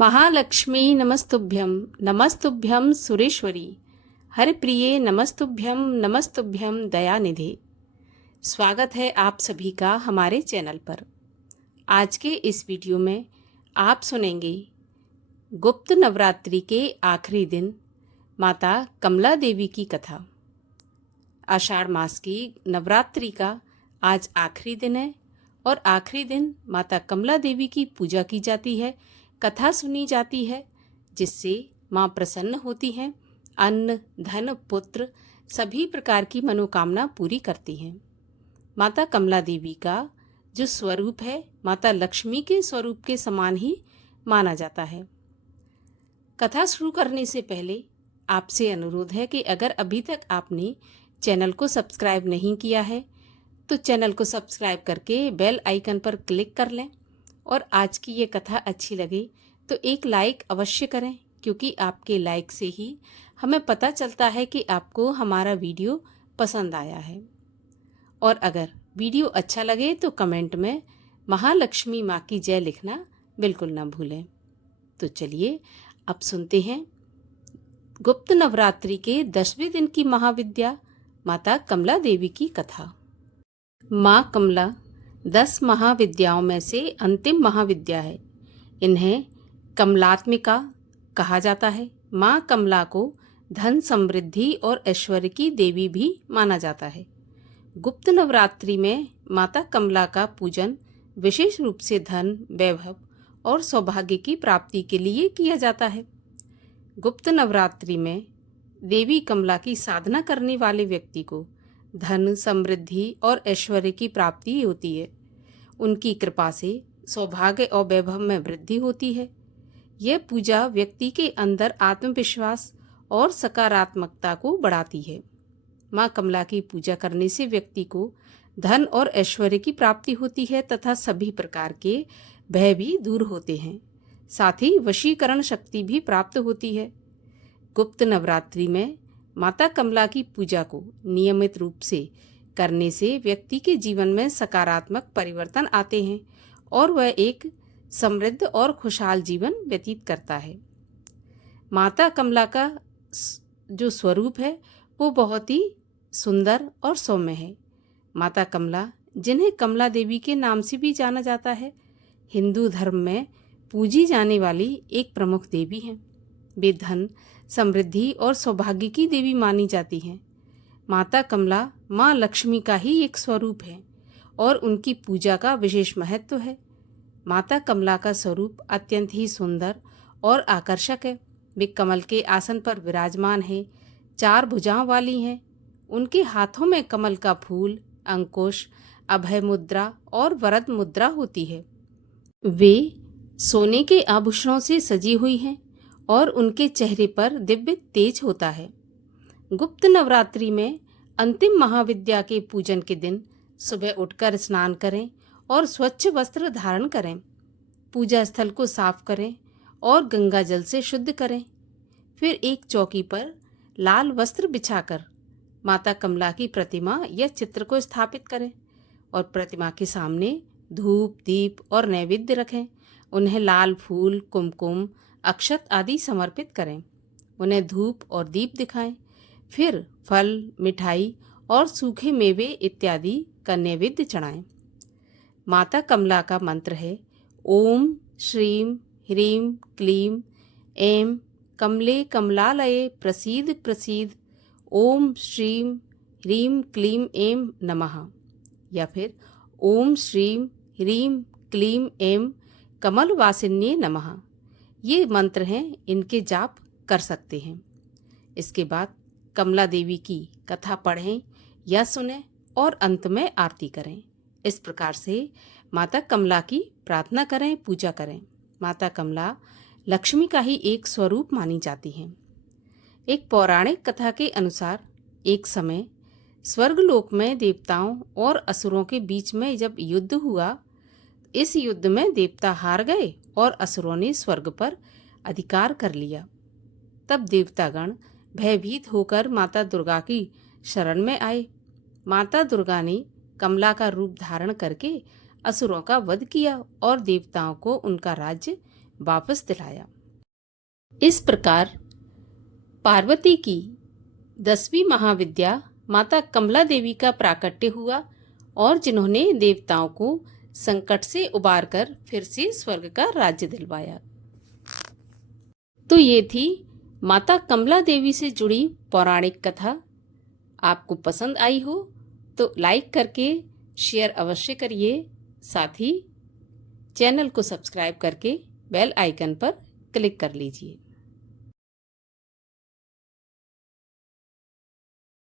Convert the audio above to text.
महालक्ष्मी नमस्तुभ्यं नमस्तुभ्यं सुरेश्वरी हरप्रिये नमस्तुभ्यं दयानिधे। स्वागत है आप सभी का हमारे चैनल पर। आज के इस वीडियो में आप सुनेंगे गुप्त नवरात्रि के आखिरी दिन माता कमला देवी की कथा। आषाढ़ मास की नवरात्रि का आज आखिरी दिन है और आखिरी दिन माता कमला देवी की पूजा की जाती है, कथा सुनी जाती है, जिससे माँ प्रसन्न होती हैं, अन्न धन पुत्र सभी प्रकार की मनोकामना पूरी करती हैं। माता कमला देवी का जो स्वरूप है माता लक्ष्मी के स्वरूप के समान ही माना जाता है। कथा शुरू करने से पहले आपसे अनुरोध है कि अगर अभी तक आपने चैनल को सब्सक्राइब नहीं किया है तो चैनल को सब्सक्राइब करके बेल आइकन पर क्लिक कर लें और आज की ये कथा अच्छी लगे तो एक लाइक अवश्य करें, क्योंकि आपके लाइक से ही हमें पता चलता है कि आपको हमारा वीडियो पसंद आया है। और अगर वीडियो अच्छा लगे तो कमेंट में महालक्ष्मी माँ की जय लिखना बिल्कुल ना भूलें। तो चलिए अब सुनते हैं गुप्त नवरात्रि के 10वें दिन की महाविद्या माता कमला देवी की कथा। माँ कमला 10 महाविद्याओं में से अंतिम महाविद्या है। इन्हें कमलात्मिका कहा जाता है। माँ कमला को धन समृद्धि और ऐश्वर्य की देवी भी माना जाता है। गुप्त नवरात्रि में माता कमला का पूजन विशेष रूप से धन, वैभव और सौभाग्य की प्राप्ति के लिए किया जाता है। गुप्त नवरात्रि में देवी कमला की साधना करने वाले व्यक्ति को धन, समृद्धि और ऐश्वर्य की प्राप्ति होती है। उनकी कृपा से सौभाग्य और वैभव में वृद्धि होती है। यह पूजा व्यक्ति के अंदर आत्मविश्वास और सकारात्मकता को बढ़ाती है। माँ कमला की पूजा करने से व्यक्ति को धन और ऐश्वर्य की प्राप्ति होती है तथा सभी प्रकार के भय भी दूर होते हैं। साथ ही वशीकरण शक्ति भी प्राप्त होती है। गुप्त नवरात्रि में माता कमला की पूजा को नियमित रूप से करने से व्यक्ति के जीवन में सकारात्मक परिवर्तन आते हैं और वह एक समृद्ध और खुशहाल जीवन व्यतीत करता है। माता कमला का जो स्वरूप है वो बहुत ही सुंदर और सौम्य है। माता कमला, जिन्हें कमला देवी के नाम से भी जाना जाता है, हिंदू धर्म में पूजी जाने वाली एक प्रमुख देवी हैं। वे धन, समृद्धि और सौभाग्य की देवी मानी जाती हैं। माता कमला माँ लक्ष्मी का ही एक स्वरूप है और उनकी पूजा का विशेष महत्व है। माता कमला का स्वरूप अत्यंत ही सुंदर और आकर्षक है। वे कमल के आसन पर विराजमान हैं, 4 भुजाओं वाली हैं। उनके हाथों में कमल का फूल, अंकुश, अभय मुद्रा और वरद मुद्रा होती है। वे सोने के आभूषणों से सजी हुई हैं और उनके चेहरे पर दिव्य तेज होता है। गुप्त नवरात्रि में अंतिम महाविद्या के पूजन के दिन सुबह उठकर स्नान करें और स्वच्छ वस्त्र धारण करें। पूजा स्थल को साफ करें और गंगा जल से शुद्ध करें। फिर एक चौकी पर लाल वस्त्र बिछाकर माता कमला की प्रतिमा या चित्र को स्थापित करें और प्रतिमा के सामने धूप, दीप और नैवेद्य रखें। उन्हें लाल फूल, कुमकुम, अक्षत आदि समर्पित करें। उन्हें धूप और दीप दिखाएं। फिर फल, मिठाई और सूखे मेवे इत्यादि का नैवेद्य चढ़ाएं। माता कमला का मंत्र है ओम श्रीम ह्रीम क्लीम ऐं कमले कमलालये प्रसीद प्रसीद ओम श्रीम ह्रीम क्लीम ऐं नमः, या फिर ओम श्रीम ह्रीम क्लीम ऐं कमलवासिन्ये नमः। ये मंत्र हैं, इनके जाप कर सकते हैं। इसके बाद कमला देवी की कथा पढ़ें या सुनें और अंत में आरती करें। इस प्रकार से माता कमला की प्रार्थना करें, पूजा करें। माता कमला लक्ष्मी का ही एक स्वरूप मानी जाती हैं। एक पौराणिक कथा के अनुसार एक समय स्वर्गलोक में देवताओं और असुरों के बीच में जब युद्ध हुआ, इस युद्ध में देवता हार गए और असुरों ने स्वर्ग पर अधिकार कर लिया। तब देवतागण भयभीत होकर माता दुर्गा की शरण में आए। माता दुर्गा ने कमला का रूप धारण करके असुरों का वध किया और देवताओं को उनका राज्य वापस दिलाया। इस प्रकार पार्वती की 10वीं महाविद्या माता कमला देवी का प्राकट्य हुआ और जिन्होंने देवताओं को संकट से उबारकर फिर से स्वर्ग का राज्य दिलवाया। तो ये थी माता कमला देवी से जुड़ी पौराणिक कथा। आपको पसंद आई हो तो लाइक करके शेयर अवश्य करिए। साथ ही चैनल को सब्सक्राइब करके बेल आइकन पर क्लिक कर लीजिए।